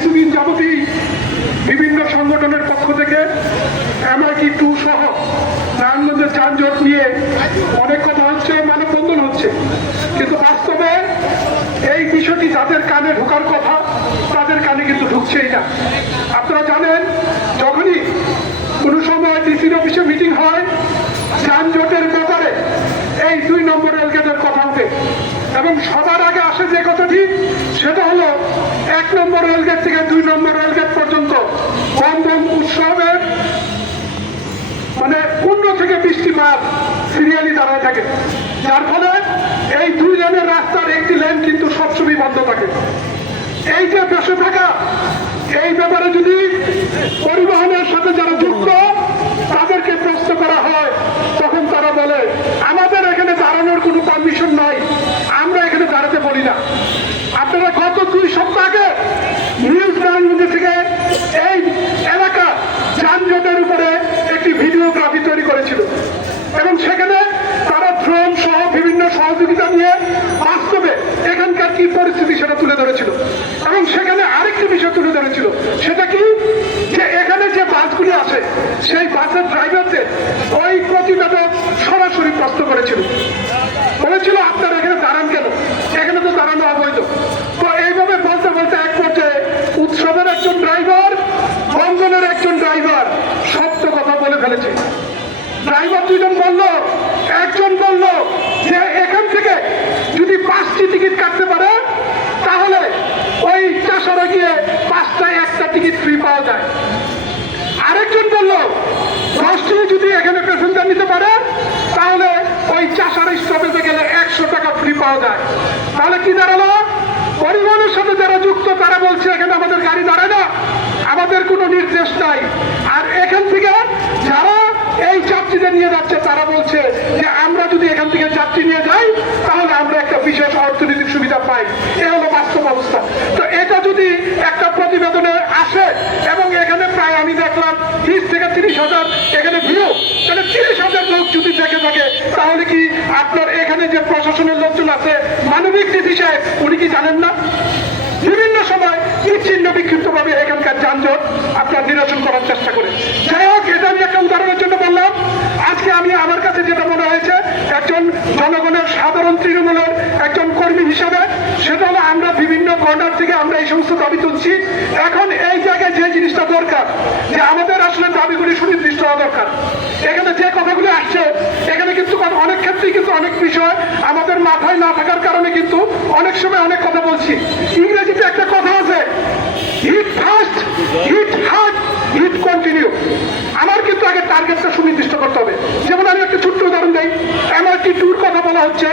কিছুদিন যাবতই বিভিন্ন সংগঠনের পক্ষ থেকে MIT-2 সহ নারায়ণগঞ্জের যানজট নিয়ে অনেক কথা হচ্ছে, মানববন্ধন হচ্ছে, কিন্তু বাস্তবে এই বিষয়টি যাদের কানে ঢোকার কথা তাদের কানে কিন্তু ঢুকছেই না। আপনারা জানেন, যখনই কোনো সময় ডিসির অফিসে মিটিং হয়, যানজটের ব্যাপারে এই 2 নম্বর রেলগেটের কথা ওঠে এবং সবার আগে আসে যে কথাটি, সেটা হলো 1 নম্বর রেলগেট থেকে 2 নম্বর রেলগেট পর্যন্ত বন্ধন উৎসবের মানে 15 থেকে 20টি বাস সিরিয়ালি দাঁড়ায় থাকে, যার ফলে এই 2 লেনের রাস্তার একটি লেন কিন্তু সবসময় বন্ধ থাকে। এই যে বসে থাকা, এই ব্যাপারে যদি পরিবহনের সাথে যারা যুক্ত তাদেরকে প্রশ্ন করা হয়, তখন তারা বলে আমাদের এখানে দাঁড়ানোর কোনো পারমিশন নাই, আমরা এখানে দাঁড়াতে বলি না। আপনারা গত 2 সপ্তাহ আগে নিউজ নারায়ণগঞ্জ থেকে এই এলাকা যানজটের উপরে একটি ভিডিওগ্রাফি তৈরি করেছিল এবং সেখানে তারা ড্রোন সহ বিভিন্ন সহযোগিতা নিয়ে বাস্তবে এখানকার কি পরিস্থিতি সেটা তুলে ধরেছিল এবং সেখানে আরেকটি বিষয় তুলে ধরেছিল, সেটা কি যে এখানে যে বাসগুলি আসে সেই বাসের ড্রাইভারদের ওই প্রতিবেদক সরাসরি প্রশ্ন করেছিল, বলেছিল আপনারা এখানে দাঁড়ান কেন, এখানে তো দাঁড়ানো অবৈধ। তো এইভাবে বলতে বলতে এক পর্যায়ে উৎসবের একজন ড্রাইভার, বন্ধনের একজন ড্রাইভার সত্য কথা বলে ফেলেছে। ড্রাইভার 2 জন বলল, একজন বলল যে এখান থেকে যদি 5টি টিকিট কাটতে পারে তাহলে ওই চাষারা গিয়ে 5টায় 1টা টিকিট ফ্রি পাওয়া যায়। আরেকজন বলল 10টি যদি এখানে প্যাসেঞ্জার নিতে পারে তাহলে ওই চাষারা স্টপেজে গেলে 100 টাকা ফ্রি পাওয়া যায়। তাহলে কি দাঁড়ালো? পরিবহনের সাথে যারা যুক্ত তারা বলছে এখানে আমাদের গাড়ি দাঁড়ায় না, আমাদের কোনো নির্দেশ নাই। আর এখান থেকে যারা এই যাত্রীদের নিয়ে যাচ্ছে তারা বলছে যে আমরা যদি এখান থেকে যাত্রী নিয়ে যাই তাহলে আমরা একটা বিশেষ অর্থনৈতিক সুবিধা পাই। এ হলো বাস্তব অবস্থা। তো এটা যদি একটা প্রতিবেদনে আসে এবং এখানে প্রায় আমি দেখলাম 20 থেকে 30,000 এখানে ভিউ, তাহলে 30,000 লোক যদি দেখে থাকে তাহলে কি আপনার এখানে যে প্রশাসনের লোকজন আছে, মানবিক ডিসি সাহেব, উনি কি জানেন না? বিভিন্ন সময় বিচ্ছিন্ন বিক্ষিপ্তভাবে এখানকার যানজট আপনার নিরসন করার চেষ্টা করে। যাই হোক, এটা আমি একটা উদাহরণের জন্য বললাম। আজকে আমি আমার কাছে যেটা মনে হয়েছে একজন জনগণের সাধারণ তৃণমূলের একজন কর্মী হিসাবে, সেটা হলো আমরা বিভিন্ন কর্নার থেকে আমরা এই সমস্ত দাবি তুলছি। এখন এই জায়গায় যে জিনিসটা দরকার, যে আমাদের আসলে দাবিগুলি সুনির্দিষ্ট হওয়া দরকার। এখানে যে কথাগুলি আসছে এখানে কিন্তু অনেক ক্ষেত্রেই কিন্তু অনেক বিষয় আমাদের মাথায় না থাকার কারণে কিন্তু অনেক সময় অনেক কথা বলছি। ইংরেজিতে একটা কথা আছে, hit fast, hit hard, hit continue. আমার কিন্তু আগে টার্গেটটা সুনির্দিষ্ট করতে হবে। যেমন আমি একটা ছোট্ট উদাহরণ দিই, MIT-2 কথা বলা হচ্ছে।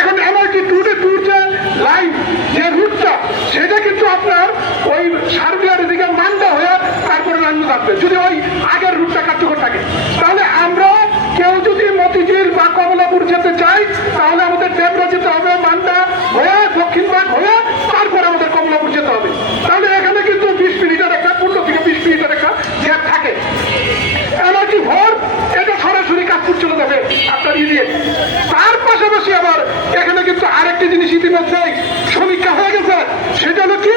এখন MIT-2 যে লাইন, যে রুটটা, সেটা কিন্তু আপনার ওই সার্বিয়ার দিকে মান্দা হয়ে তারপরে রান্না থাকবে যদি ওই আগের রুটটা কার্যকর থাকে। তাহলে আমরা কেউ যদি মতিঝিল বা কমলাপুর যেতে চাই তাহলে আমাদের ডেবরা যেতে হবে, মান্দা হয়ে দক্ষিণবাগ হয়ে তারপরে আমাদের কমলাপুর যেতে হবে। তাহলে এখানে কিন্তু 20 মিনিটের একটা 15 থেকে 20 মিনিটের একটা গ্যাপ থাকে। MIT-4 এটা সরাসরি কাজপুর চলে যাবে আপনার ইয়ে। তার পাশাপাশি আবার এখানে কিন্তু আরেকটি জিনিস ইতিমধ্যেই সমীক্ষা হয়ে গেছে, সেটা হলো কি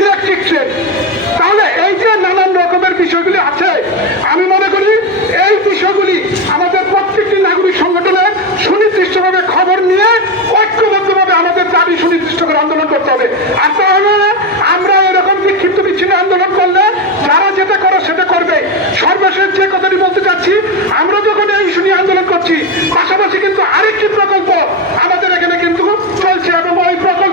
ইলেকট্রিক ট্রেন। তাহলে এই যে নানান রকমের বিষয়গুলি আছে, আমি মনে করি এই বিষয়গুলি আমাদের প্রত্যেকটি নাগরিক সংগঠনের সুনির্দিষ্টভাবে খবর নিয়ে ঐক্যবদ্ধভাবে আমাদের দাবি সুনির্দিষ্ট করে আন্দোলন করতে হবে। আর তাহলে আমরা এরকম বিক্ষিপ্ত বিচ্ছিন্ন আন্দোলন করলে যারা যেটা করে সেটা করবে। সর্বশেষ যে কথাটি বলতে চাচ্ছি, আমরা যখন এই ইস্যু নিয়ে আন্দোলন করছি, পাশাপাশি কিন্তু আরেকটি প্রকল্প আমাদের এখানে কিন্তু চলছে এবং ওই প্রকল্প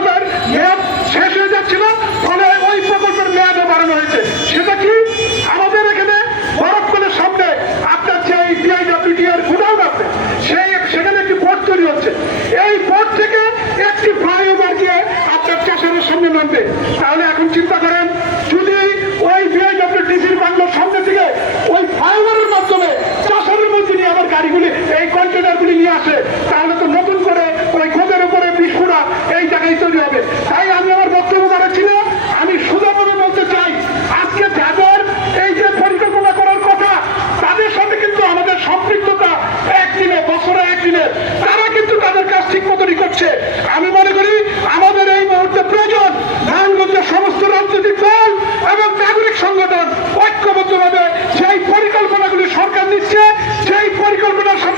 পরিকল্পনা